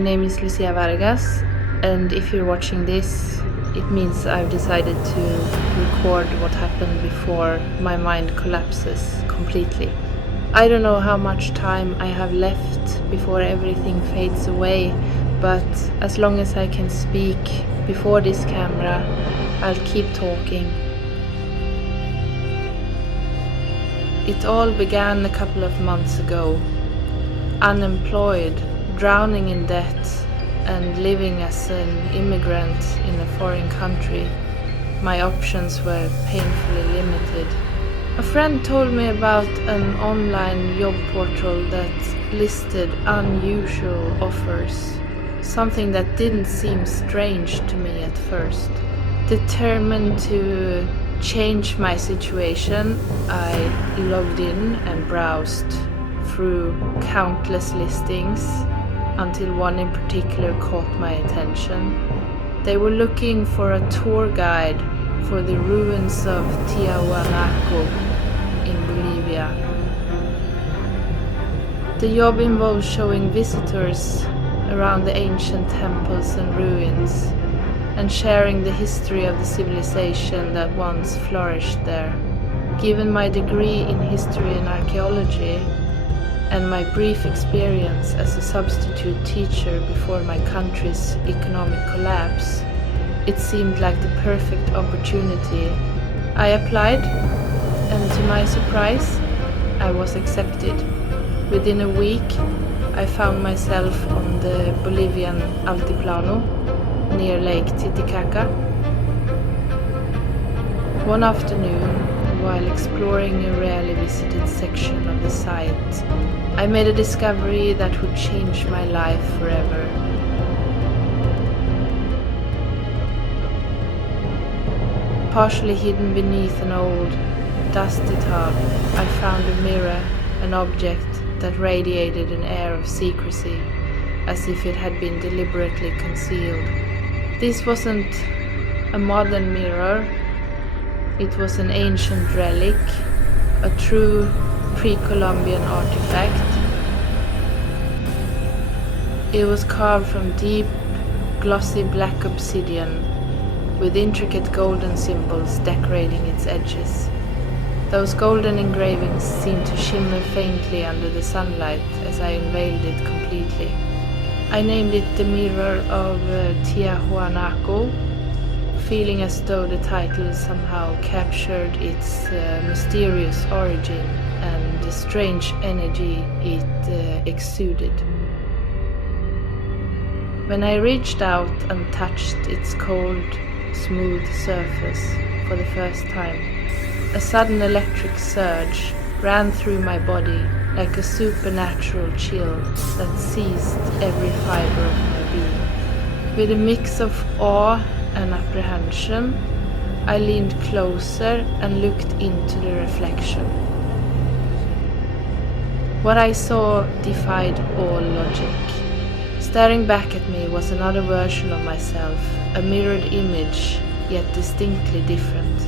name is Lucia Vargas, and if you're watching this, it means I've decided to record what happened before my mind collapses completely. I don't know how much time I have left before everything fades away, but as long as I can speak before this camera, I'll keep talking. It all began a couple of months ago. Unemployed, drowning in debt, and living as an immigrant in a foreign country, my options were painfully limited. A friend told me about an online job portal that listed unusual offers, something that didn't seem strange to me at first. Determined to change my situation, I logged in and browsed through countless listings until one in particular caught my attention. They were looking for a tour guide for the ruins of Tiahuanaco in Bolivia. The job involved showing visitors around the ancient temples and ruins and sharing the history of the civilization that once flourished there. Given my degree in history and archaeology, and my brief experience as a substitute teacher before my country's economic collapse, it seemed like the perfect opportunity. I applied, and to my surprise, I was accepted. Within a week, I found myself on the Bolivian Altiplano, near Lake Titicaca. One afternoon, while exploring a rarely visited section of the site, I made a discovery that would change my life forever. Partially hidden beneath an old, dusty tub, I found a mirror, an object that radiated an air of secrecy, as if it had been deliberately concealed. This wasn't a modern mirror. It was an ancient relic, a true pre-Columbian artifact. It was carved from deep, glossy black obsidian, with intricate golden symbols decorating its edges. Those golden engravings seemed to shimmer faintly under the sunlight as I unveiled it completely. I named it the Mirror of Tiahuanaco, feeling as though the title somehow captured its mysterious origin and the strange energy it exuded. When I reached out and touched its cold, smooth surface for the first time, a sudden electric surge ran through my body like a supernatural chill that seized every fiber of my being. With a mix of awe and apprehension, I leaned closer and looked into the reflection. What I saw defied all logic. Staring back at me was another version of myself, a mirrored image, yet distinctly different.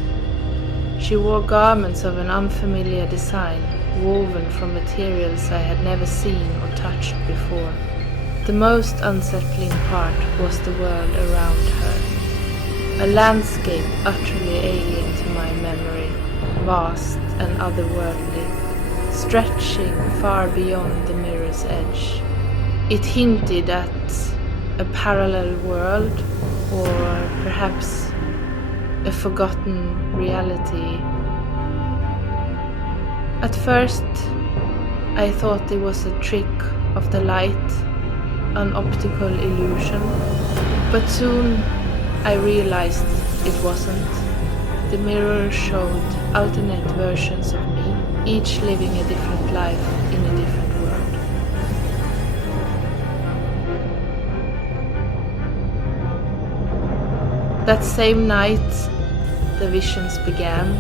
She wore garments of an unfamiliar design, woven from materials I had never seen or touched before. The most unsettling part was the world around her. A landscape utterly alien to my memory, vast and otherworldly, stretching far beyond the mirror's edge. It hinted at a parallel world, or perhaps a forgotten reality. At first, I thought it was a trick of the light, an optical illusion, but soon I realized it wasn't. The mirror showed alternate versions of me, each living a different life in a different world. That same night, the visions began.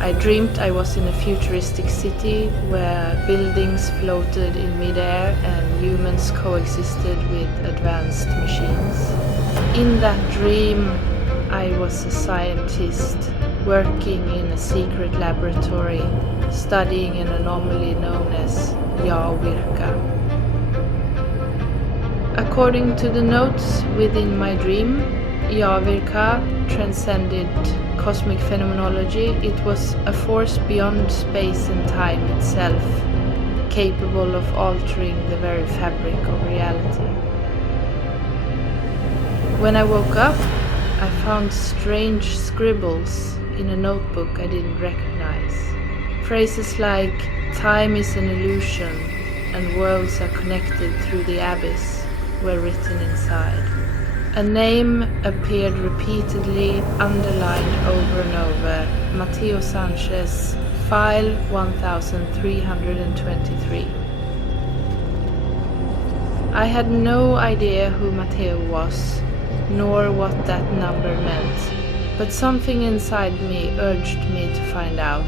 I dreamed I was in a futuristic city where buildings floated in midair and humans coexisted with advanced machines. In that dream, I was a scientist working in a secret laboratory, studying an anomaly known as Yavirka. A According to the notes within my dream, Yavirka transcended cosmic phenomenology. It was a force beyond space and time itself, capable of altering the very fabric of reality. When I woke up, I found strange scribbles in a notebook I didn't recognize. Phrases like, "Time is an illusion and worlds are connected through the abyss," were written inside. A name appeared repeatedly, underlined over and over: Mateo Sanchez, file 1323. I had no idea who Mateo was, nor what that number meant, but something inside me urged me to find out.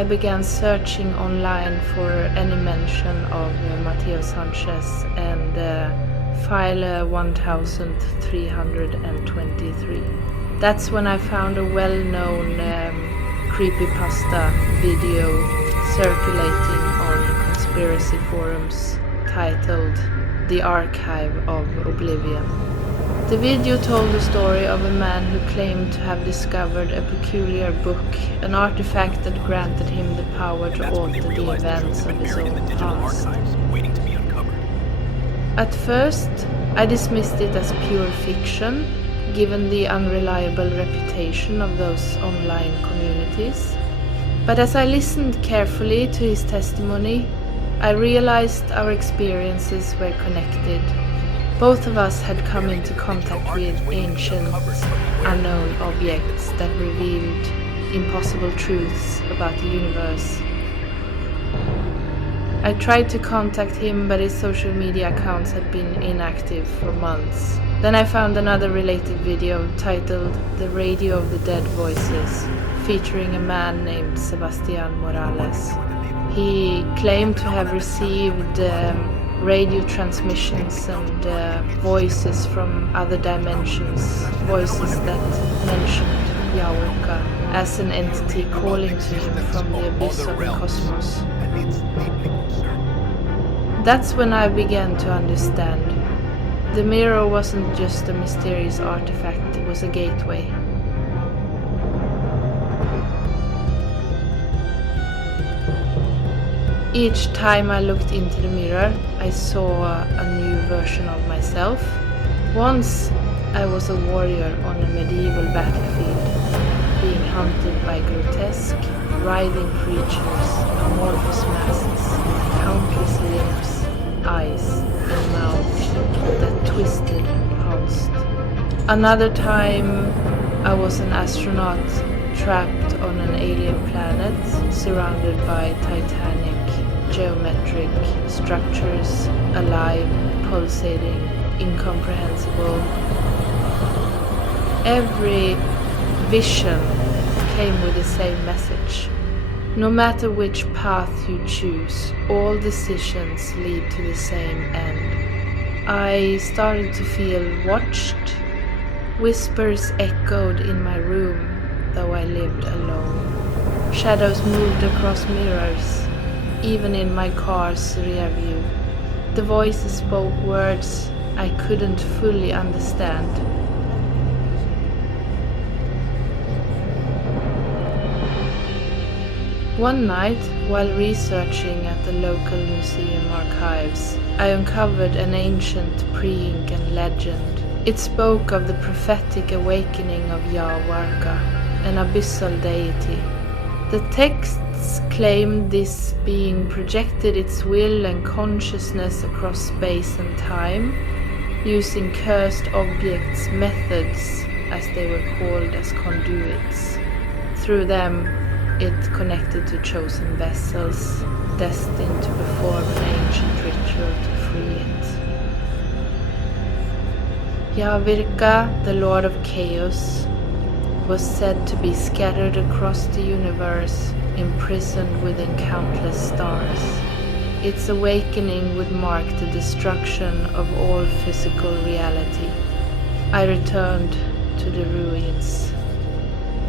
I began searching online for any mention of Mateo Sanchez and file 1323. That's when I found a well-known creepypasta video circulating on conspiracy forums titled "The Archive of Oblivion." The video told the story of a man who claimed to have discovered a peculiar book, an artifact that granted him the power to alter the events of his own past. At first, I dismissed it as pure fiction, given the unreliable reputation of those online communities. But as I listened carefully to his testimony, I realized our experiences were connected. Both of us had come into contact with ancient, unknown objects that revealed impossible truths about the universe. I tried to contact him, but his social media accounts had been inactive for months. Then I found another related video titled "The Radio of the Dead Voices," featuring a man named Sebastian Morales. He claimed to have received radio transmissions and voices from other dimensions, voices that mentioned Yavirka as an entity calling to him from the abyss of the cosmos. That's when I began to understand. The mirror wasn't just a mysterious artifact, it was a gateway. Each time I looked into the mirror, I saw a new version of myself. Once, I was a warrior on a medieval battlefield, being hunted by grotesque, writhing creatures, amorphous masses, countless limbs, eyes, and mouths that twisted and pulsed. Another time, I was an astronaut trapped on an alien planet, surrounded by titanic geometric structures, alive, pulsating, incomprehensible. Every vision came with the same message. No matter which path you choose, all decisions lead to the same end. I started to feel watched. Whispers echoed in my room, though I lived alone. Shadows moved across mirrors, even in my car's rear view. The voices spoke words I couldn't fully understand. One night, while researching at the local museum archives, I uncovered an ancient pre-Incan legend. It spoke of the prophetic awakening of Yavirka, an abyssal deity. The texts claimed this being projected its will and consciousness across space and time, using cursed objects methods, as they were called, as conduits. Through them, it connected to chosen vessels, destined to perform an ancient ritual to free it. Yavirka, the Lord of Chaos, was said to be scattered across the universe, imprisoned within countless stars. Its awakening would mark the destruction of all physical reality. I returned to the ruins,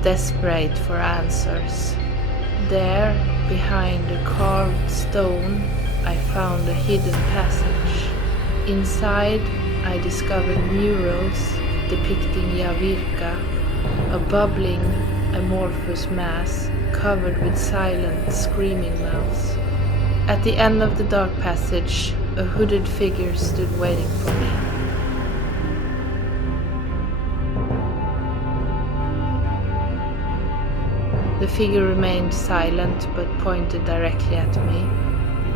desperate for answers. There, behind a carved stone, I found a hidden passage. Inside, I discovered murals depicting Yavirka, a bubbling, amorphous mass covered with silent, screaming mouths. At the end of the dark passage, a hooded figure stood waiting for me. The figure remained silent but pointed directly at me.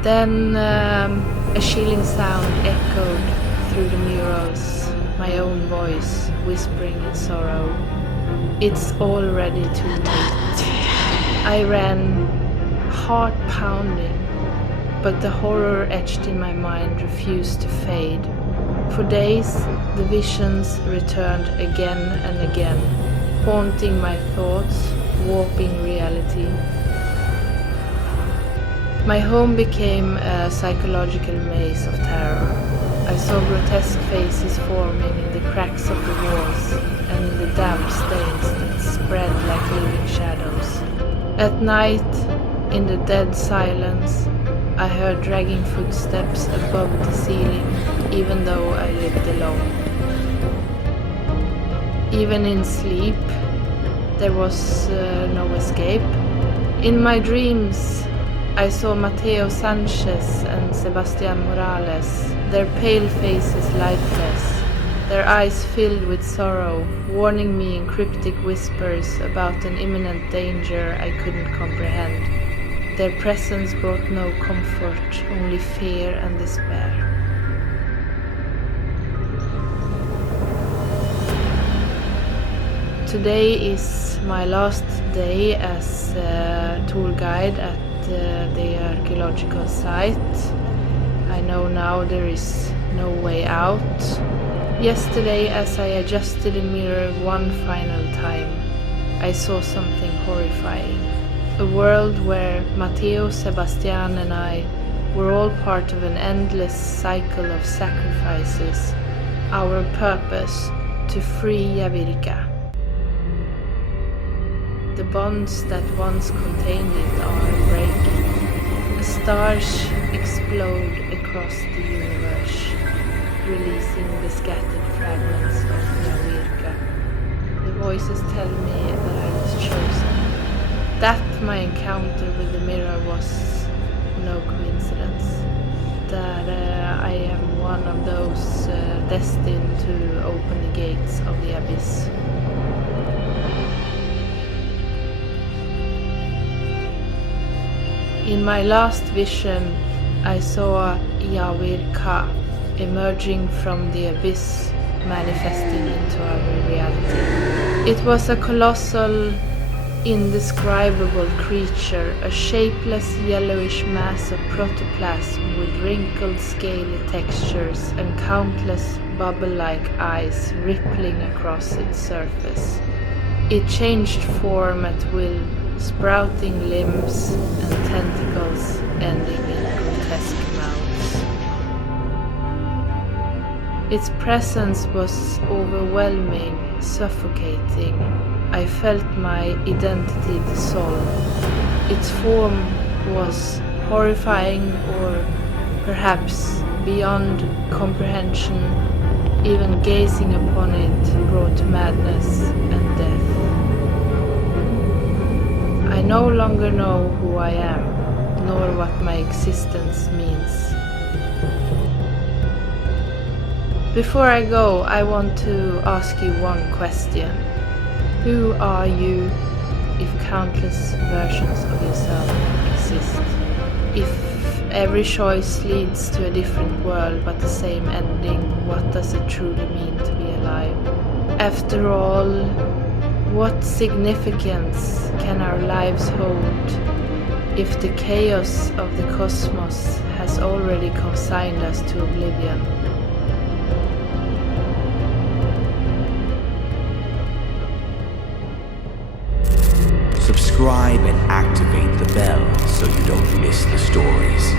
Then a chilling sound echoed through the murals, my own voice whispering in sorrow. It's already too late. I ran, heart pounding, but the horror etched in my mind refused to fade. For days, the visions returned again and again, haunting my thoughts, warping reality. My home became a psychological maze of terror. I saw grotesque faces forming in the cracks of the walls and in the damp stains that spread like living shadows. At night, in the dead silence, I heard dragging footsteps above the ceiling, even though I lived alone. Even in sleep, there was no escape. In my dreams, I saw Mateo Sanchez and Sebastian Morales, their pale faces lifeless, their eyes filled with sorrow, warning me in cryptic whispers about an imminent danger I couldn't comprehend. Their presence brought no comfort, only fear and despair. Today is my last day as a tour guide at the archaeological site. I know now there is no way out. Yesterday, as I adjusted the mirror one final time, I saw something horrifying. A world where Mateo, Sebastian and I were all part of an endless cycle of sacrifices. Our purpose, to free Yavirka. The bonds that once contained it are breaking. Stars explode across the universe, releasing the scattered fragments of Yavirka. The voices tell me that I was chosen. That my encounter with the mirror was no coincidence. That I am one of those destined to open the gates of the abyss. In my last vision, I saw Yavirka emerging from the abyss, manifesting into our reality. It was a colossal, indescribable creature, a shapeless yellowish mass of protoplasm with wrinkled scaly textures and countless bubble-like eyes rippling across its surface. It changed form at will, sprouting limbs and tentacles ending in grotesque mouths. Its presence was overwhelming, suffocating. I felt my identity dissolve. Its form was horrifying, or perhaps beyond comprehension. Even gazing upon it brought madness and death. I no longer know who I am, nor what my existence means. Before I go, I want to ask you one question. Who are you if countless versions of yourself exist? If every choice leads to a different world but the same ending, what does it truly mean to be alive? After all, what significance can our lives hold if the chaos of the cosmos has already consigned us to oblivion? Subscribe and activate the bell so you don't miss the stories.